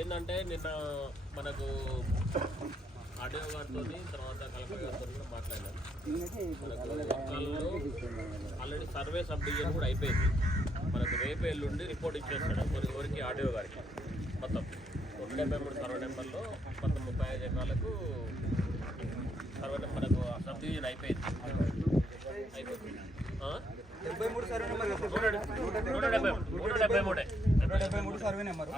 ఏంటంటే నిన్న మనకు ఆడియో గారితో తర్వాత కలెక్టర్ గారితో కూడా మాట్లాడాను మనకు ఆల్రెడీ సర్వే సబ్ డివిజన్ కూడా అయిపోయింది. మనకు రేపు ఎల్లుండి రిపోర్ట్ ఇచ్చేస్తాడు. కొన్ని ఊరికి ఆడియో గారికి మొత్తం. ఒక డెబ్బై మూడు సర్వే నెంబర్లో మొత్తం ముప్పై ఐదు ఎకరాలకు సర్వే నెంబర్ మనకు సబ్ డివిజన్ అయిపోయింది. అయిపోయింది. డెబ్బై మూడు సర్వే నెంబర్ కదా నూట డెబ్బై మూడే నూట డెబ్బై మూడు సర్వే నెంబర్.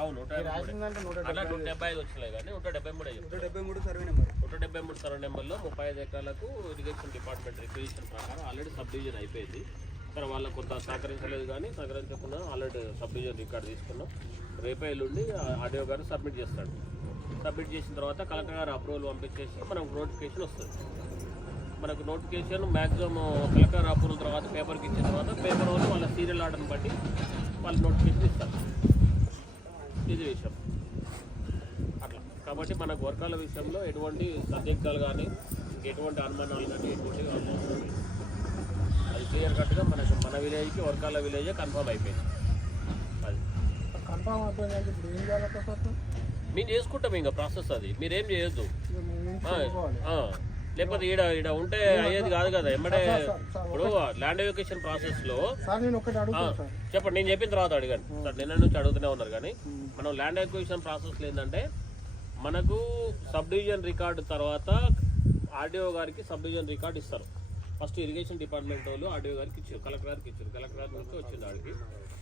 అట్లా నూట డెబ్బై ఐదు వచ్చినాయి కానీ నూట డెబ్బై మూడే. నూట డెబ్బై మూడు సర్వే నెంబర్ నూట డెబ్బై మూడు సర్వే నెంబర్లో ముప్పై ఐదు ఎకరాలకు ఇరిగేషన్ డిపార్ట్మెంట్ రిక్వజిషన్ ప్రకారం ఆల్రెడీ సబ్ డివిజన్ అయిపోయింది సరే వాళ్ళకు కొంత సహకరించలేదు కానీ సహకరించకుండా ఆల్రెడీ సబ్ డివిజన్ రికార్డు తీసుకున్నాం రేపే ఎల్లుండి ఆడియో గారు సబ్మిట్ చేస్తాడు సబ్మిట్ చేసిన తర్వాత కలెక్టర్ గారు అప్రూవల్ పంపించేసి మనకు నోటిఫికేషన్ వస్తుంది మనకు నోటిఫికేషన్ మ్యాక్సిమం కలెక్టర్ అప్రూవల్ తర్వాత పేపర్కి ఇచ్చిన తర్వాత పేపర్ వాళ్ళు వాళ్ళ సీరియల్ ఆర్డర్ని బట్టి వాళ్ళు నోటిఫికేషన్ ఇస్తారు. ఇది విషయం. అట్లా. కాబట్టి మనకు వర్గాల విషయంలో ఎటువంటి సందిగ్ధాలు కానీ ఎటువంటి అనుమానాలు కానీ ఎటువంటి. అది క్లియర్ కట్గా మనకు మన విలేజ్కి వర్గాల విలేజే కన్ఫర్మ్ అయిపోయింది. అది. కన్ఫామ్ అయిపోయిందంటే ఇప్పుడు ఏం చేయాలి సార్ మేము చేసుకుంటాం ఇంకా ప్రాసెస్ అది. మీరేం చేయొద్దు. లేకపోతే ఈడ ఈడ ఉంటే అయ్యేది కాదు కదా ఎమ్మడే ఇప్పుడు ల్యాండ్ ఎడ్యుకేషన్ అడుగుతాను సార్ చెప్పండి నేను చెప్పిన తర్వాత అడిగాను సార్ నిన్న నుంచి అడుగుతూనే ఉన్నారు కానీ మనం ల్యాండ్ అక్విజిషన్ ప్రాసెస్లో ఏంటంటే మనకు సబ్ డివిజన్ రికార్డు తర్వాత ఆర్డీఓ గారికి సబ్ డివిజన్ రికార్డు ఇస్తారు. ఫస్ట్ ఇరిగేషన్ డిపార్ట్మెంట్ వాళ్ళు ఆర్డీఓ గారికి ఇచ్చారు కలెక్టర్ గారికి ఇచ్చారు. కలెక్టర్ గారి నుంచి వచ్చింది ఆడికి.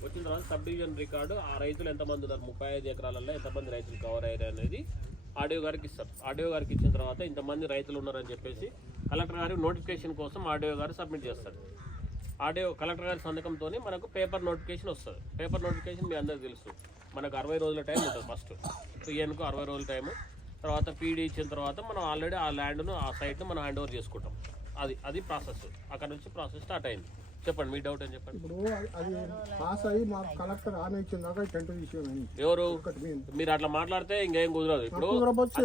వచ్చిన తర్వాత సబ్ డివిజన్ రికార్డు ఆ రైతులు ఎంతమంది ఉన్నారు? ముప్పై ఐదు ఎకరాలలో ఎంతమంది రైతులు కవర్ అయ్యారు అనేది ఆర్డీఓ గారికి ఇస్తారు. ఆర్డీఓ గారికి ఇచ్చిన తర్వాత ఇంతమంది రైతులు ఉన్నారని చెప్పేసి కలెక్టర్ గారికి నోటిఫికేషన్ కోసం ఆర్డీఓ గారు సబ్మిట్ చేస్తారు. ఆడియో కలెక్టర్ గారి సంతకంతో మనకు పేపర్ నోటిఫికేషన్ వస్తుంది. పేపర్ నోటిఫికేషన్ మీ అందరికీ తెలుసు. మనకు అరవై రోజుల టైం ఉంటుంది ఫస్ట్. పిఎన్కు అరవై రోజుల టైము. తర్వాత పీడీ ఇచ్చిన తర్వాత మనం ఆల్రెడీ ఆ ల్యాండ్ను ఆ సైట్ను మనం హ్యాండ్ ఓవర్ చేసుకుంటాం. అది అది ప్రాసెస్. అక్కడ నుంచి ప్రాసెస్ స్టార్ట్ అయింది. చెప్పండి మీ డౌట్ అని చెప్పండి. ఇప్పుడు అది పాస్ అయ్యి మాకు కలెక్టర్ ఆమె ఇచ్చిన దాకా టెంట్ విషయం అయింది. ఎవరు? మీరు అట్లా మాట్లాడితే ఇంకేం కుదరదు. ఇప్పుడు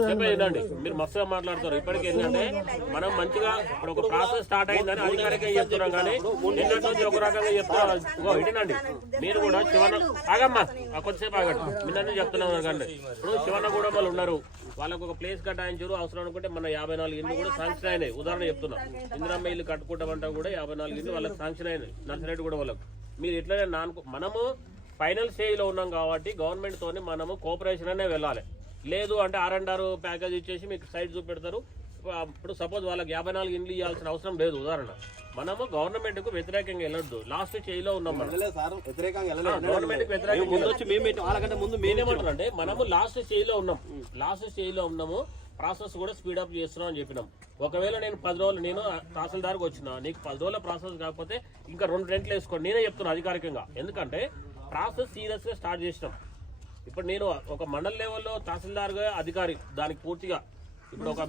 చెప్పేదండి మీరు మస్తుగా మాట్లాడతారు. ఇప్పటికి ఏంటంటే మనం మంచిగా ఇప్పుడు ఒక ప్రాసెస్ స్టార్ట్ అయిందని అధికారికంగా చెప్తున్నాం కానీ నిన్నటి నుంచి ఒక రకంగా చెప్తున్నారు ఇటనండి మీరు కూడా శివన ఆగమ్మా. కొద్దిసేపు ఆగండి. నిన్న చెప్తున్నాం కానీ ఇప్పుడు శివన్న కూడా వాళ్ళు ఉన్నారు. వాళ్ళకు ఒక ప్లేస్ కట్టాయించారు అవసరం అనుకుంటే మన యాభై నాలుగు ఇల్లు కూడా శాంక్షన్ అయినాయి. ఉదాహరణ చెప్తున్నా. ఇందిరమ్మ ఇల్లు కట్టుకుంటామంటా కూడా యాభై నాలుగు ఇల్లు వాళ్ళకి శాంక్షన్ అయినాయి. నర్సరెడ్డి కూడా వాళ్ళకు. మీరు ఇట్లనే నానుకో మనము ఫైనల్ స్టేజ్లో ఉన్నాం కాబట్టి గవర్నమెంట్ తోని మనము కోఆపరేషన్ అనే వెళ్ళాలి. లేదు అంటే ఆర్ అండ్ ఆర్ ప్యాకేజ్ ఇచ్చేసి మీకు సైట్ చూపెడతారు. ఇప్పుడు సపోజ్ వాళ్ళకి యాభై నాలుగు ఇండ్లు ఇవ్వాల్సిన అవసరం లేదు ఉదాహరణ. మనము గవర్నమెంట్కు వ్యతిరేకంగా వెళ్ళొద్దు. లాస్ట్ స్టేజ్లో ఉన్నాం మనం. గవర్నమెంట్కి వ్యతిరేకంగా ముందు నేనేమంటున్నా మనము లాస్ట్ స్టేజ్లో ఉన్నాం లాస్ట్ స్టేజ్లో ఉన్నాము. ప్రాసెస్ కూడా స్పీడ్ అప్ చేస్తున్నాం అని చెప్పినాం. ఒకవేళ నేను పది రోజులు నేను తహసీల్దార్కి వచ్చిన నీకు పది రోజుల ప్రాసెస్ కాకపోతే ఇంకా రెండు రెంట్లు వేసుకోండి. నేనే చెప్తున్నా అధికారికంగా. ఎందుకంటే ప్రాసెస్ సీరియస్గా స్టార్ట్ చేసినాం. ఇప్పుడు నేను ఒక మండల లెవెల్లో తహసీల్దార్గా అధికారి దానికి పూర్తిగా ఇప్పుడు ఒక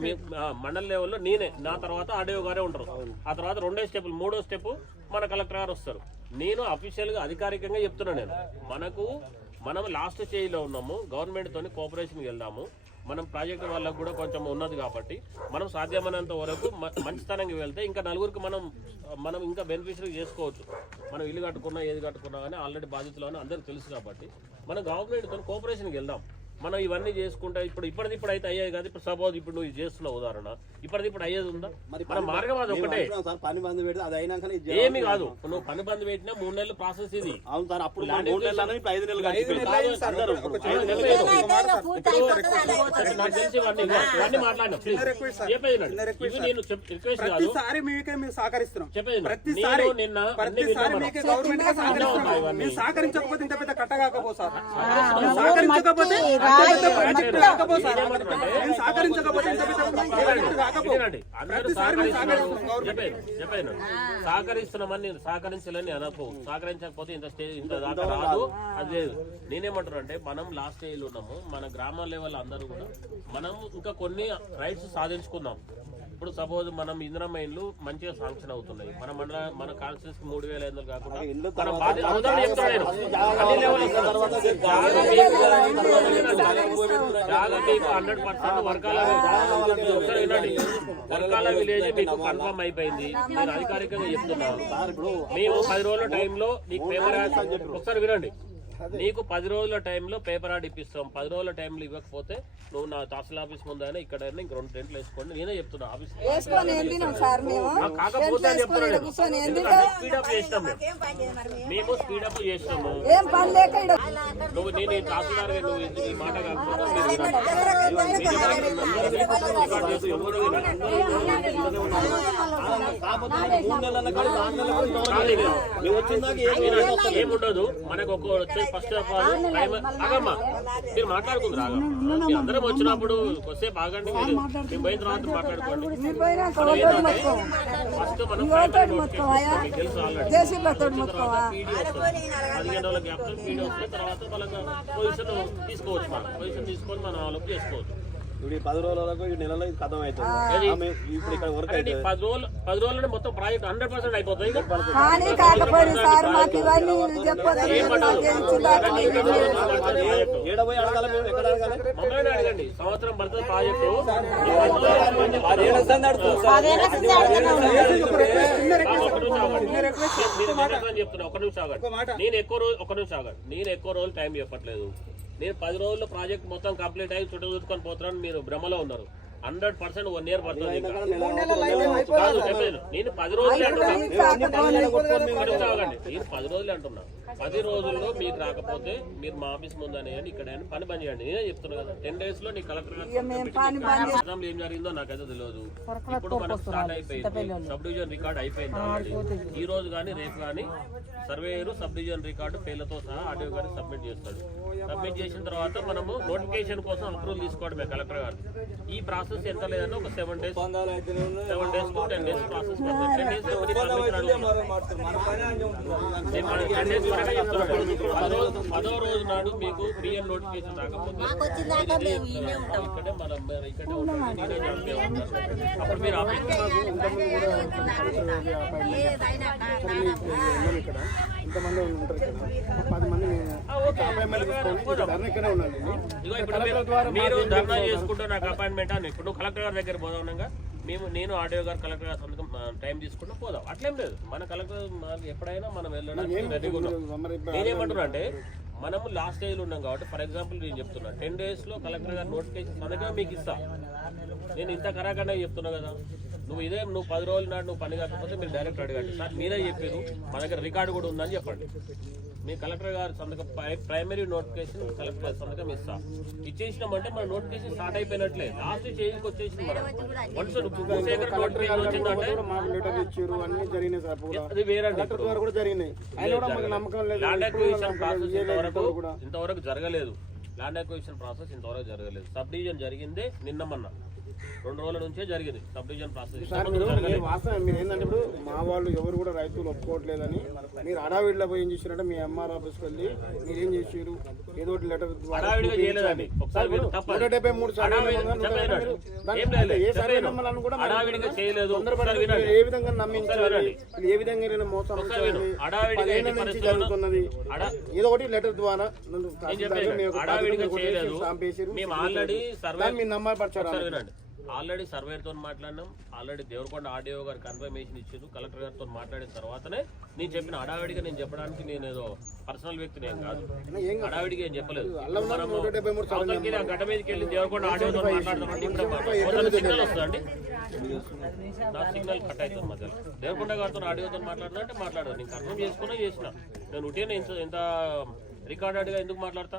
మండల లెవెల్లో నేనే. నా తర్వాత ఆడియో గారే ఉంటారు. ఆ తర్వాత రెండో స్టెప్ మూడో స్టెప్ మన కలెక్టర్ గారు వస్తారు. నేను అఫీషియల్గా అధికారికంగా చెప్తున్నా నేను. మనకు మనం లాస్ట్ స్టేజ్లో ఉన్నాము. గవర్నమెంట్ తోని కోఆపరేషన్కి వెళ్దాము. మనం ప్రాజెక్ట్ వాళ్ళకు కూడా కొంచెం ఉన్నది కాబట్టి మనం సాధ్యమైనంత వరకు మ- మంచితనంగా వెళ్తే ఇంకా నలుగురికి మనం మనం ఇంకా బెనిఫిషరీ చేసుకోవచ్చు. మనం ఇల్లు కట్టుకున్నా ఏది కట్టుకున్నా కానీ ఆల్రెడీ బాధితులు అని అందరికీ తెలుసు కాబట్టి మనం గవర్నమెంట్ తోని కోఆపరేషన్కి వెళ్దాం. మనం ఇవన్నీ చేసుకుంటే ఇప్పుడు ఇప్పటిది ఇప్పుడు అయితే అయ్యాయి కదా. ఇప్పుడు సపోజ్ ఇప్పుడు నువ్వు ఇది చేస్తున్నావు ఉదాహరణ. ఇప్పటిది ఇప్పుడు అయ్యేది ఉందా? మన మార్గం అది ఒకటే. పని బంద్ పెడితే అది అయినాక. ఏమి కాదు. నువ్వు పని బంద్ పెట్టినా మూడు నెలల ప్రాసెస్ ఇది. అవును సార్ అప్పుడు మూడు నెలలు ఐదు నెలలు ఐదు నెలలు. నాకు తెలిసి ఇవన్నీ మాట్లాడినా. చెప్పేది రిక్వెస్ట్ ఇవి సార్. నేను చెప్- రిక్వెస్ట్ కాదు. ప్రతిసారి మీకే మేము సహకరిస్తున్నాం. చెప్పేది. ప్రతిసారి నేను నిన్న ప్రతిసారి. మీకే గవర్నమెంట్ సహకరించకపోతే ఇంత పెద్ద కట్ట కాకపో సార్. మీరు సహకరించకపోతే సహకరిస్తున్నామని నేను సహకరించాలని అనకు. సహకరించకపోతే ఇంత స్టేజ్ ఇంత దాకా రాదు. అది లేదు. నేనేమంటున్నా అంటే మనం లాస్ట్ స్టేజ్ ఉన్నాము. మన గ్రామ లెవెల్ అందరూ కూడా. మనం ఇంకా కొన్ని రైట్స్ సాధించుకుందాం ఇప్పుడు సపోజ్ మనం ఇందిరమ్మ ఇండ్లు మంచిగా శాంక్షన్ అవుతున్నాయి. మన మండల మన కాన్స్టిట్యూన్స్ మూడు వేల ఐదు వందలు కాకుండా మన బాధ్యత. అన్ని. జాగా మీకు- హండ్రెడ్ పర్సెంట్ వర్కాల ఒకసారి వినండి వర్కాల విలేజ్ మీకు కన్ఫర్మ్ అయిపోయింది. నేను అధికారికంగా చెప్తున్నాను. మేము పది రోజుల టైంలో మీకు పేపర్ ఒకసారి వినండి. నీకు పది రోజుల టైంలో పేపర్ ఆర్డ్ ఇప్పిస్తాం పది రోజుల టైంలో ఇవ్వకపోతే నువ్వు నా తహసీల్ ఆఫీస్ ముందైనా ఇక్కడైనా ఇంక రెండు టెంట్లు వేసుకోండి నేనే చెప్తున్నా ఆఫీస్ కాకపోతే స్పీడప్ చేసినాం మేము స్పీడప్ చేసినాము ఏం పని లేక ఈడ నువ్వు నేను తహసీల్దార్ గారు నువ్వు ఇది- ఈ మాట కాకపోతే. ఏముండదు మనకు ఒక వచ్చే ఫస్ట్ ఆఫ్ ఆల్ ఆగమ్మా మీరు మాట్లాడుకుందరు ఆగమ్మా మీ అందరం వచ్చినప్పుడు వస్తే బాగండి మీరు మేము పోయిన తర్వాత మాట్లాడుకోండి. ఫస్ట్ మనం తెలుసు ఆల్రెడీ. పదిహేను రోజుల గ్యాప్ పీడీ వస్తుంది తర్వాత వాళ్ళకి పొజిషన్ తీసుకోవచ్చు మనం. పొజిషన్ తీసుకొని మనం డెవలప్ చేసుకోవచ్చు. ఇప్పుడు ఈ పది రోజులకు ఈ నెలలో ఇది కథం అవుతుంది. ఇప్పుడు ఇక్కడ వర్క్ అయితే. పది రోజులు పది రోజులనే మొత్తం ప్రాజెక్ట్ హండ్రెడ్ పర్సెంట్ అయిపోతుంది. ఇక కానీ కాకపోయింది సార్ మాకు ఇవన్నీ చెప్పొద్దు మీరు మాకేం చిరాకు ఏడ పోయి అడగాల మేము? ఎక్కడ అడగాలి? మమ్మల్ని అడగండి. సంవత్సరం పడుతుంది ప్రాజెక్టు. చెప్తున్నా. ఒక నిమిషం ఆగండి. నేను ఎక్కువ రోజు ఒక నిమిషం ఆగండి. నేను ఎక్కువ రోజులు టైం చెప్పట్లేదు నేను పది రోజుల్లో ప్రాజెక్ట్ మొత్తం కంప్లీట్ అయ్యి చుట్టూ చూసుకొని పోతున్నాను మీరు భ్రమలో ఉన్నారు. హండ్రెడ్ పర్సెంట్ వన్ ఇయర్ పడుతుంది నేను పది రోజులు నేను పది రోజులు అంటున్నా. పది రోజుల్లో మీకు రాకపోతే మీరు మా ఆఫీస్ ముందనే ఇక్కడ పని పని చేయండి. నేనే చెప్తున్నా కదా టెన్ డేస్లో నీ కలెక్టర్ ఏం జరిగిందో నాకైతే తెలియదు. ఇప్పుడు మనకు స్టార్ట్ అయిపోయింది. సబ్ డివిజన్ రికార్డ్ అయిపోయింది ఈ రోజు కానీ రేపు కానీ సర్వేయర్ సబ్ డివిజన్ రికార్డు పేర్లతో సహా ఆడియో గారికి సబ్మిట్ చేస్తాడు. సబ్మిట్ చేసిన తర్వాత మనము నోటిఫికేషన్ కోసం అప్రూవల్ తీసుకోవడమే కలెక్టర్ గారు. ఈ ప్రాసెస్ ఎంత లేదన్నా ఒక seven days seven days to ten days process ten డేస్లో టెన్ డేస్ వరకు చెప్తున్నాడు పదో రోజు నాడు మీకు పిఎం నోటిఫికేషన్ రాకపోతే ఇక్కడే మనం ఇక్కడే అప్పుడు మీరు ఆఫీస్ ఇక్కడ ఇంతమంది ఉంటారు ఇక్కడ. పది మంది మీరు- ధర్నా చేసుకుంటే నాకు అపాయింట్మెంట్ అని ఇప్పుడు కలెక్టర్ గారి దగ్గర పోదాం మేము నేను ఆడియో గారు కలెక్టర్ గారు సంతకం టైం తీసుకుంటూ పోదాం. అట్లేం లేదు. మన కలెక్టర్ ఎప్పుడైనా మనం వెళ్ళడానికి నేనేమంటున్నా అంటే మనము లాస్ట్ స్టేజ్లో ఉన్నాం కాబట్టి ఫర్ ఎగ్జాంపుల్ నేను చెప్తున్నా టెన్ డేస్లో కలెక్టర్ గారు నోటిఫికేషన్ సంతకం మీకు ఇస్తా. నేను ఇంత కరాకన్నా చెప్తున్నా కదా. నువ్వు ఇదే నువ్వు పది రోజుల నాడు నువ్వు పని కాకపోతే మీరు డైరెక్ట్ అడగండి సార్ మీరే చెప్పారు మా దగ్గర రికార్డు కూడా ఉందని చెప్పండి. మీ కలెక్టర్ గారు సంతకం ప్రై- ప్రైమరీ నోటిఫికేషన్ కలెక్టర్ గారి సంతకం ఇస్తా. ఇచ్చేసినామంటే మన నోటిఫికేషన్ స్టార్ట్ అయిపోయినట్లే. లాస్ట్ స్టేజ్కి వచ్చేసింది మనం. వన్స్ భూసేకర్ నోటిఫికేషన్ వచ్చిందంటే అది వేరండి ల్యాండ్ అక్విజిషన్ ప్రాసెస్ ఇంతవరకు జరగలేదు. ల్యాండ్ అక్విజిషన్ ప్రాసెస్ ఇంతవరకు జరగలేదు. సబ్ డివిజన్ జరిగిందే నిన్న మొన్న. రెండు రోజుల నుంచే జరిగింది. సబ్ డివిజన్ ప్రాసెస్ మీరు మీరు వాస్తవం మీరు ఏంటంటే ఇప్పుడు మా వాళ్ళు ఎవరు కూడా రైతులు ఒప్పుకోవట్లేదని మీరు అడావిడిలో పోయి ఏం చేశారంటే మీ ఎంఆర్ ఆఫీస్కి వెళ్ళి మీరు ఏం చేసారు ఏదో ఒకటి లెటర్ మీరు. నూట డెబ్బై మూడు. మీరు ఏం సర్వే కూడా. మీరు విధంగా నమ్మించాలి. మీరు ఏ విధంగా మోసం నుంచి జరుగుతున్నది. ఏదో ఒకటి లెటర్ ద్వారా. మేము ఆల్రెడీ సర్వే దాన్ని మీ ఆల్రెడీ సర్వేతో మాట్లాడినాం. ఆల్రెడీ దేవరకొండ ఆడియో గారు కన్ఫర్మేషన్ ఇచ్చారు కలెక్టర్ గారితో మాట్లాడిన తర్వాతనే నేను చెప్పిన హడావిడిగా నేను చెప్పడానికి నేను ఏదో పర్సనల్ వ్యక్తిని ఏం కాదు. హడావిడిగా ఏం చెప్పలేదు. గడ్డ మీదకి వెళ్ళి దేవరకొండ ఇప్పుడు మొదటి సిగ్నల్ వస్తుందండి నా సిగ్నల్ కట్ అవుతుంది మధ్యలో. దేవరకొండ గారితో ఆడియోతో మాట్లాడినా అంటే మాట్లాడదు. నేను కన్ఫర్మ్ చేసుకునే చేసిన. నేను ఇంత ఎంత రికార్డెడ్గా ఎందుకు మాట్లాడతా?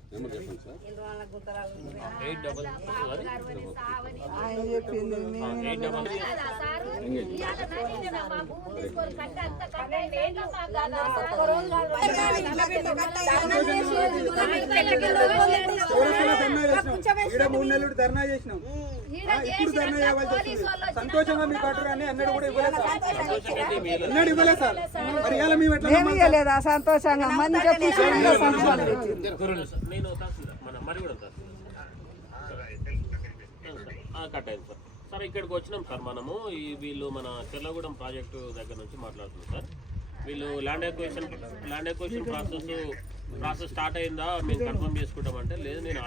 మూడు నెలలు ధర్నా చేసినాం. ఇప్పుడు ధర్నా చేయవలసి సంతోషంగా మీ కట్టరు అని అన్నాడు కూడా ఇవ్వలేదు అన్నాడు ఇవ్వలేదు సార్. మరి ఇవాళ మేము ఎట్లా సంతోషంగా మంచిగా కూర్చొని సంతోషాలు నేను తహసీల్దార్. మన మరి కూడా తహసీల్దార్ కట్ అయింది సార్. సార్ ఇక్కడికి వచ్చినాం సార్ మనము. ఈ వీళ్ళు మన చెల్లగూడెం ప్రాజెక్టు దగ్గర నుంచి మాట్లాడుతున్నాం సార్. వీళ్ళు land acquisition land acquisition process process start అయిందా? మేము కన్ఫర్మ్ చేసుకుంటామంటే లేదు నేను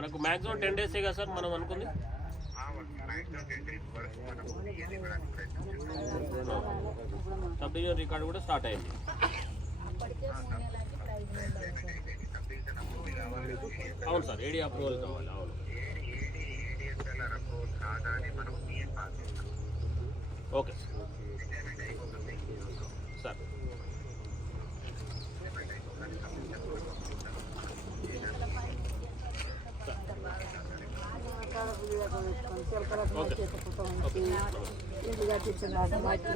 మనకు మాక్సిమం టెన్ డేసే కదా సార్ మనం అనుకుంది? సబ్ డివిజన్ రికార్డు కూడా స్టార్ట్ అయింది. అవును సార్ ఏడీ అప్రూవల్ కావాలి అవును. Okay sir. ఇల్లు కట్టించున్నారు మాకు.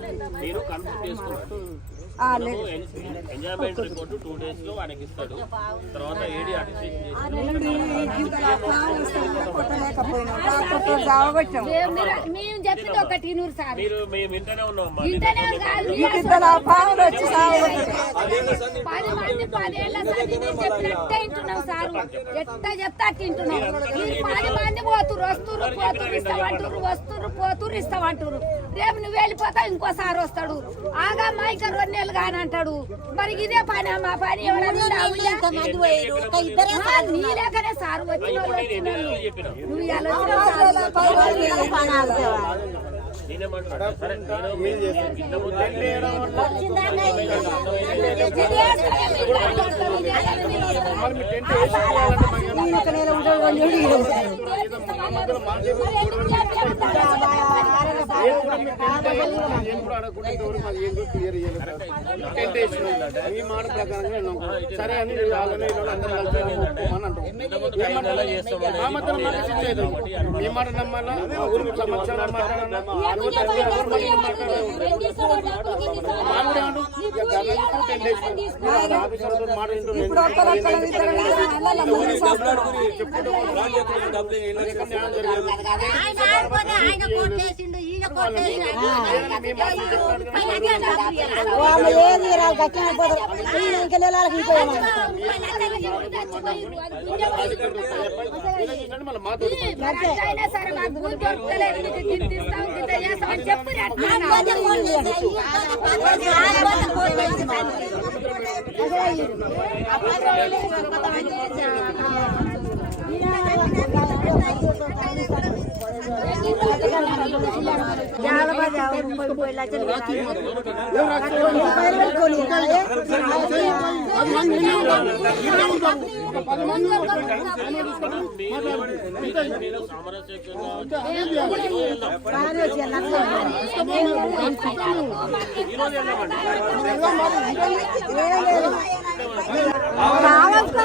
ఎంజాయ్మెంట్ రిపోర్ట్ టూ డేస్లో ఇస్తాడు. తర్వాత ఏడీ. మేము చెప్పింది ఒకటి నూరు సార్ మీరు మేము ఉన్నాం. పది మంది పదేళ్ళ చెప్పినట్టే ఎట్ట చెప్తా మీరు పది మంది పోతురు వస్తురు పోతురు ఇస్తామంటారు వస్తురు పోతురు ఇస్తామంటారు రేపు నువ్వు వెళ్ళిపోతావు ఇంకోసారి వస్తాడు. ఆగా మైక రెండు నెలలు కాని అంటాడు. మరి ఇదే పని మా పని నీ లేకనే సార్ వచ్చిన నువ్వు మీ ఏం- కూడా మీ టెంట్ ఏం కూడా అడగకుండా ఏం కూడా క్లియర్ చేయలేదు టెంట్ మాట ప్రకారంగా సరే అని వాళ్ళని అందరూ కలిసి అంటాం. మా మీ మాట నమ్మాలా ఊరికి సంబంధించిన మాట్లాడాలా వాళ్ళు ఏది గట్టిన పోతారు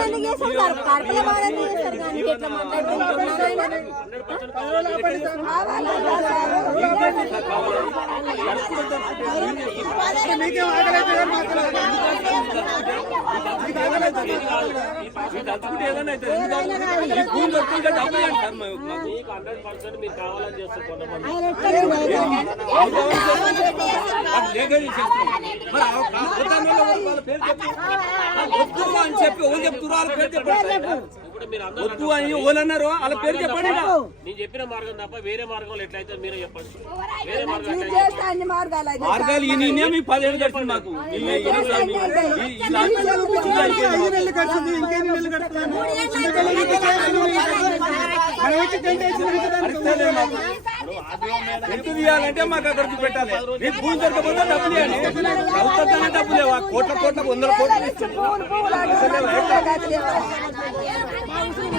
ఎందుకు చేశారు కడపల బాగా చేశారు కానీ ఎట్లా మాట్లాడుతున్నారు అని చెప్పి ఓన్ చెప్తున్నారు పేరు చెప్పండి వద్దు అని ఓలన్నారు వాళ్ళ పేరు చెప్పండి. నేను చెప్పిన మార్గం తప్ప వేరే మార్గంలో ఎట్లయితే మీరే చెప్పండి. వేరే మార్గం మార్గాలు ఈ నిన్నే మీకు. పదిహేడు కట్టింది మాకు ఎంత తీయాలంటే మాకు అక్కడ చూపెట్టాలి మీకు భూమి దొరకపోతే డబ్బులు ఇవ్వండి ప్రభుత్వం డబ్బులు లేవా? కోట్ల కోట్ల వందల కోట్లు ఇస్తుంది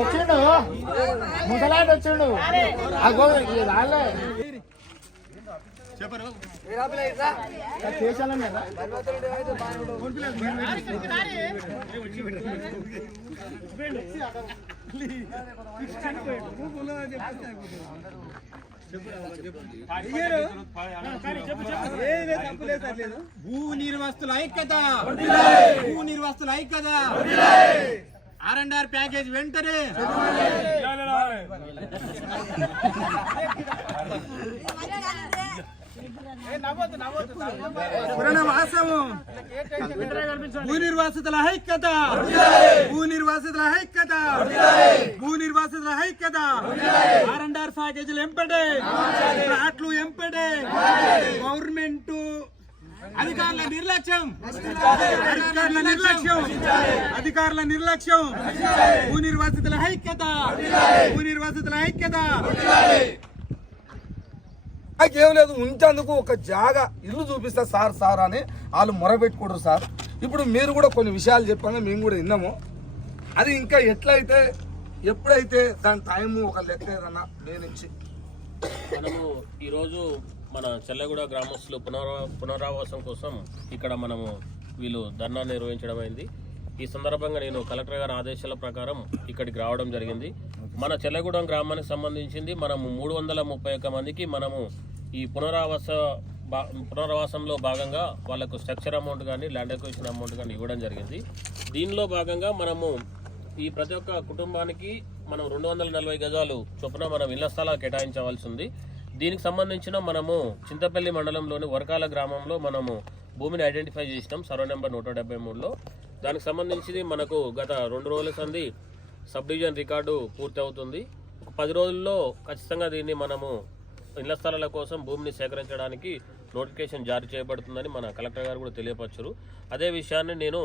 వచ్చిండు ముసలాడు వచ్చిండు. రాలే ఏదే తప్పులేదు సార్ భూ నిర్వస్తుల ఐక్యత. భూ నిర్వస్తుల ఐక్యత. ఆర్ అండ్ ఆర్ ప్యాకేజ్ వెంటనే. భూ నిర్వాసితుల హైక్యత భూ నిర్వాసితుల హైక్యత భూ నిర్వాసితుల హైక్యత ఆర్ అండ్ ఆర్ ప్యాకేజీలు ఎంపడే ఫ్లాట్లు ఎంపడే గవర్నమెంట్ అధికారుల నిర్లక్ష్యం. అధికారుల నిర్లక్ష్యం. అధికారుల నిర్లక్ష్యం. భూ నిర్వాసితుల ఐక్యత. భూ నిర్వాసితుల ఐక్యత. నాకేం లేదు ఉంచేందుకు ఒక జాగా ఇల్లు చూపిస్తా సార్ సార్ అని వాళ్ళు మొరబెట్టుకుంటారు సార్. ఇప్పుడు మీరు కూడా కొన్ని విషయాలు చెప్పాங்க మేము కూడా విన్నాము. అది ఇంకా ఎట్లయితే ఎప్పుడైతే దాని టైము ఒక లెక్క ఏదన్నా నుంచి మనము ఈరోజు మన చెల్లగూడ గ్రామస్తులు పునరా పునరావాసం కోసం ఇక్కడ మనము వీళ్ళు ధర్నా నిర్వహించడం అయింది ఈ సందర్భంగా నేను కలెక్టర్ గారి ఆదేశాల ప్రకారం ఇక్కడికి రావడం జరిగింది. మన చెల్లగూడెం గ్రామానికి సంబంధించింది మనము మూడు వందల ముప్పై ఒక్క మందికి మనము ఈ పునరావాస పునరావాసంలో భాగంగా వాళ్ళకు స్ట్రక్చర్ అమౌంట్ కానీ ల్యాండ్ ఎక్విజిషన్ అమౌంట్ కానీ ఇవ్వడం జరిగింది. దీనిలో భాగంగా మనము ఈ ప్రతి ఒక్క కుటుంబానికి మనం రెండు వందల నలభై గజాలు చొప్పున మనం ఇళ్ళ స్థలాలు కేటాయించవలసి ఉంది. దీనికి సంబంధించిన మనము చింతపల్లి మండలంలోని వరకాల గ్రామంలో మనము భూమిని ఐడెంటిఫై చేసినాం సర్వే నెంబర్ నూట డెబ్బై మూడులో. దానికి సంబంధించి మనకు గత రెండు రోజుల సంది సబ్ డివిజన్ రికార్డు పూర్తి అవుతుంది ఒక పది రోజుల్లో ఖచ్చితంగా దీన్ని మనము ఇళ్ళ స్థలాల కోసం భూమిని సేకరించడానికి నోటిఫికేషన్ జారీ చేయబడుతుందని మన కలెక్టర్ గారు కూడా తెలియపరచరు. అదే విషయాన్ని నేను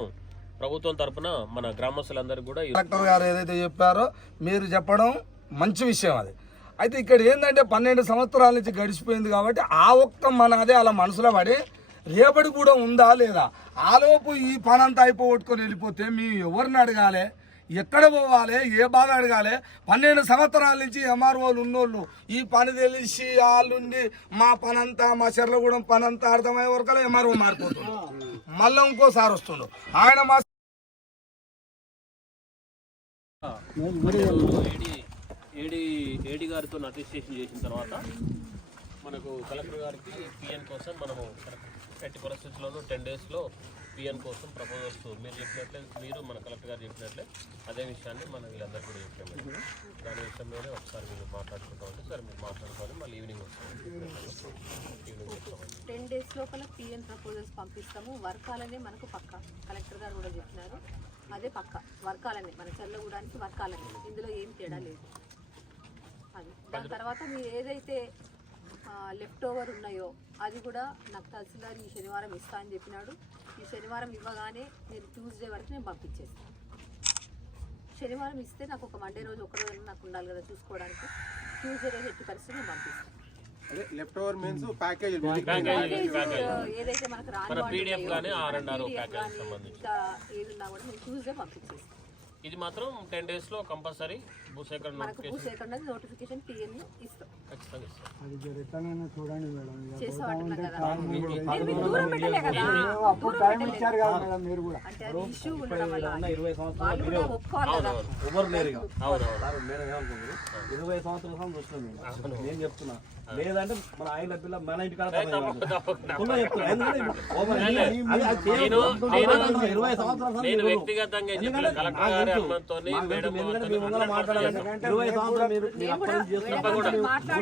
ప్రభుత్వం తరఫున మన గ్రామస్తులందరికీ కూడా కలెక్టర్ గారు ఏదైతే చెప్పారో మీరు చెప్పడం మంచి విషయం అది. అయితే ఇక్కడ ఏంటంటే పన్నెండు సంవత్సరాల నుంచి గడిచిపోయింది కాబట్టి ఆ ఒక్క మన అదే అలా మనసులో పడి రేపటి కూడా ఉందా లేదా? ఆలోపు ఈ పని అంతా అయిపోగొట్టుకొని వెళ్ళిపోతే మేము ఎవరిని అడగాలి? ఎక్కడ పోవాలి? ఏ బాధ అడగాలి? పన్నెండు సంవత్సరాల నుంచి ఎంఆర్ఓలు ఉన్నోళ్ళు ఈ పని తెలిసి వాళ్ళుండి మా పనంతా మా చెర్లగూడెం పనంతా అర్థమయ్యే వరకు ఎంఆర్ఓ మారిపోతుంది మళ్ళీ ఇంకోసారి వస్తుండు. ఆయన మా ఏడి ఏడి గారితో అడ్మినిస్ట్రేషన్ చేసిన తర్వాత మనకు కలెక్టర్ గారికి పిఎన్ కోసం మనము ఎట్టి పరిస్థితుల్లోనూ టెన్ డేస్లో పిఎన్ కోసం ప్రపోజల్స్ మీరు చెప్పినట్లే మీరు మన కలెక్టర్ గారు చెప్పినట్లే అదే విషయాన్ని మనం వీళ్ళందరూ కూడా చెప్పాము. దాని విషయంలోనే ఒకసారి మీరు మాట్లాడుకుంటా ఉంటే సరే మీరు మాట్లాడుకోవాలి మళ్ళీ ఈవినింగ్ వస్తాం ఈవినింగ్ వస్తామండి టెన్ డేస్ లోపల పిఎన్ ప్రపోజల్స్ పంపిస్తాము. వర్కాలనే మనకు పక్క. కలెక్టర్ గారు కూడా చెప్పినారు. అదే పక్క. వర్కాలనే మన చెల్లగూడానికి వర్కాలనే. ఇందులో ఏం తేడా లేదు. అది. దాని తర్వాత మీరు ఏదైతే లెఫ్ట్ ఓవర్ ఉన్నాయో అది కూడా నాకు తహసీల్దార్ ఈ శనివారం ఇస్తా అని చెప్పినాడు. ఈ శనివారం ఇవ్వగానే నేను ట్యూస్డే వరకు నేను పంపించేస్తాను శనివారం ఇస్తే నాకు ఒక మండే రోజు ఒక రోజు నాకు ఉండాలి కదా చూసుకోవడానికి. ట్యూస్డే రోజు ఎట్టి పరిస్థితి నేను పంపిస్తాను అదే left over means package package ఏదైతే మనకు రాని ఇంకా ఏది ఉన్నా కూడా నేను ట్యూస్డే పంపించేస్తాను ఇది మాత్రం టెన్ డేస్లో కంపల్సరీ భూసేకరణ నోటిఫికేషన్ పిఎన్ ఇస్తాం. ఖచ్చితంగా. ఇస్తాం చేసే వాటిలో కదా. నేను మీకు దూరం పెట్టలే కదా. దూరం పెట్టలేదు. అంటే అది ఇష్యూ ఉండడం వల్ల వాళ్ళు కూడా ఒప్పుకోవాలి కదా. ఎవరు లేరు ఇక. అవునవును. సార్ మేడం ఏమనుకుంటుంది ఇరవై సంవత్సరాల సంవత్సరం చూస్తున్నాం మేము నేను చెప్తున్నా. లేదంటే మన ఆయన పిల్ల మన ఇంటి కాడ పని చేయాలి. తప్పకుండా. ఫుల్గా చెప్తున్నా. ఎందుకంటే ఓపెన్ అది- అది నేను నేను ఇరవై సంవత్సరాల నేను. వ్యక్తిగతంగా చెప్పిన ఎందుకంటే కలెక్టర్ నాకు గారి తెలుసు. అనుమతితో మాకు మేడం తెలుసు. ఎందుకంటే మీ ముందర మాట్లాడాలి చేస్తాం. ఇరవై సంవత్సరాలు మీరు మీరు నేను అప్పటి కూడా నుంచి చేస్తున్న మేడం పని తోటి మాట్లాడే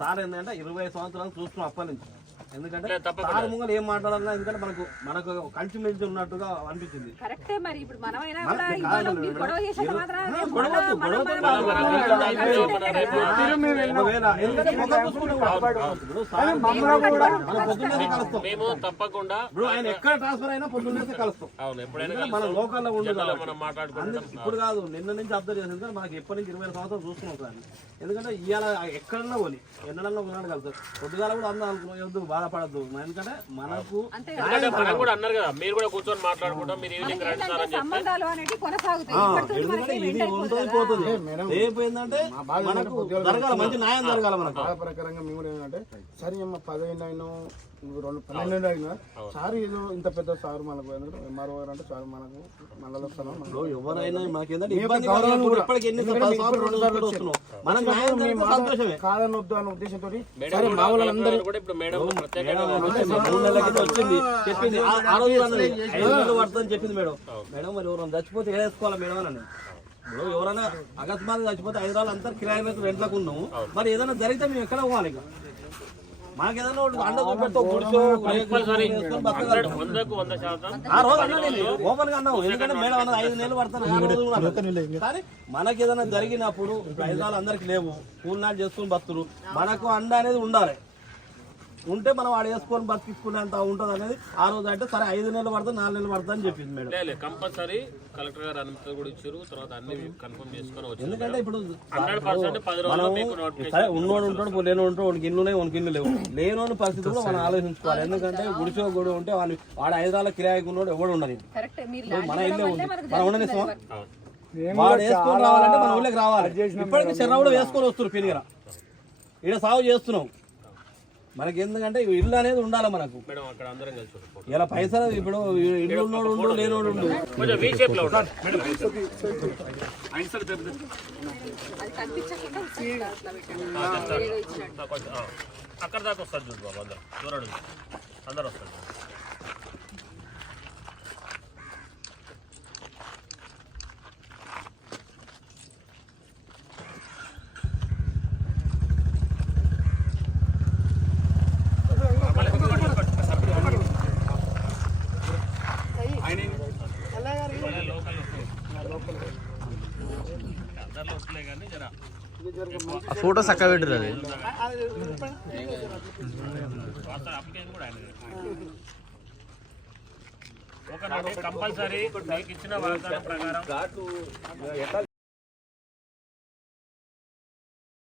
సార్ ఏంటంటే ఇరవై సంవత్సరాలు చూస్తున్నాం అప్పటి నుంచి. ఎందుకంటే. సార్ ముంగలు ఏం మాట్లాడాలన్నా ఎందుకంటే మనకు మనకు కలిసి మెలిసి ఉన్నట్టుగా అనిపించింది. కరెక్టే మరి ఇప్పుడు మనమైనా కూడా గొడవ మేము తప్పకుండా ఇప్పుడు ఆయన ఎక్కడ ట్రాన్స్ఫర్ అయినా పొద్దున్నే కలుస్తాం. అవును ఎప్పుడైనా ఎందుకంటే మన లోకల్లో ఉండదు. మనం మాట్లాడుకుంటాం ఇప్పుడు కాదు నిన్న నుంచి అబ్జర్వ్ చేసిన మనకి ఎప్పటి నుంచి ఇరవై సంవత్సరాలు చూస్తున్నాం సార్. ఎందుకంటే ఇవాళ ఎక్కడన్నా పోని ఎన్నడన్నా ఉన్నాడు కలుస్తారు పొద్దుగాల కూడా అందరూ అనుకున్నాం బాధపడద్దు. ఎందుకంటే మనకు మనం కూడా అన్నారు కదా మీరు కూడా కూర్చొని మాట్లాడుకుంటాం మీరు ఈవినింగ్ రండి సార్ అని చెప్తే సంబంధాలు అనేవి కొనసాగుతాయి. ఆ, ఇప్పటితో ఎందుకంటే ఇది ఉంటుంది పోతుంది. మనకు జరగాల మంచి న్యాయం జరగాల మనకు. ప్రకారంగా మేము కూడా ఏంటంటే సరే అమ్మ పదిహేను అయినా రెండు పన్నెండు అయినా సార్ ఏదో ఇంత పెద్ద సార్ మనకు ఎంఆర్ఓ గారు అంటే సార్ మనకు మళ్ళీ వస్తున్నాం. కాదని వద్దు అనే ఉద్దేశంతో చెప్పింది. మేడం మేడం మరి ఎవరైనా చచ్చిపోతే వేసుకోవాలి మేడం అని. ఇప్పుడు ఎవరైనా అకస్మాత్ చచ్చిపోతే రోజులు అంతా కిరాయి మీద రెంట్లకు ఉన్నాము. మరి ఏదైనా జరిగితే మేము ఎక్కడ పోవాలి ఇక? మనకి ఏదైనా జరిగినప్పుడు నాలుగు అందరికి లేవు. కూలినాలు చేసుకుని బతురు మనకు అండ అనేది ఉండాలి. ఉంటే మనం వాడు వేసుకొని బతికించుకునేంత ఉంటుంది అనేది ఆ రోజు అంటే సరే ఐదు నెలలు పడుతుంది నాలుగు నెలలు పడుతుంది అని చెప్పింది మేడం. లేదు కంపల్సరీ కలెక్టర్ గారు అనుమతి కూడా ఇచ్చారు తర్వాత అన్ని కన్ఫర్మ్ చేసుకొని వచ్చారు ఎందుకంటే ఇప్పుడు సరే ఉన్నోడు ఉంటాడు లేని ఉంటాడు వాడికి ఇల్లు ఉన్నాయి వానికి ఇల్లు లేవు. లేనోని పరిస్థితి కూడా మనం ఆలోచించుకోవాలి. ఎందుకంటే గుడిసో గుడి ఉంటే వాడు వాడు ఐదు కిరాయికి ఉన్నాడు ఎవడు ఉండదు కరెక్ట్ మీరు ఇప్పుడు మన ఇల్లే ఉంది. మనం మేము వాడు వేసుకొని రావాలంటే మన ఊళ్ళకి రావాలి. ఇప్పటికి చెర్ర కూడా వేసుకొని వస్తారు పెరిగిన ఇక్కడ సాగు చేస్తున్నాం మనకి ఎందుకంటే ఇల్లు అనేది ఉండాలి మనకు. మేడం అక్కడ అందరం కలిసి ఉంటాం. ఇలా పైసలు ఇప్పుడు ఇల్లు ఉన్నోడు ఉండు లేనోడు ఉండు. అక్కడ దాకా వస్తారు చూడు బాబు అందరు. చూడండి అందరు వస్తారు అందరిలో వస్తున్నాయి కానీ జరా ఫోటో చక్కగా పెట్టరు అది. కంపల్సరీ ఇచ్చిన వాతావరణ ప్రకారం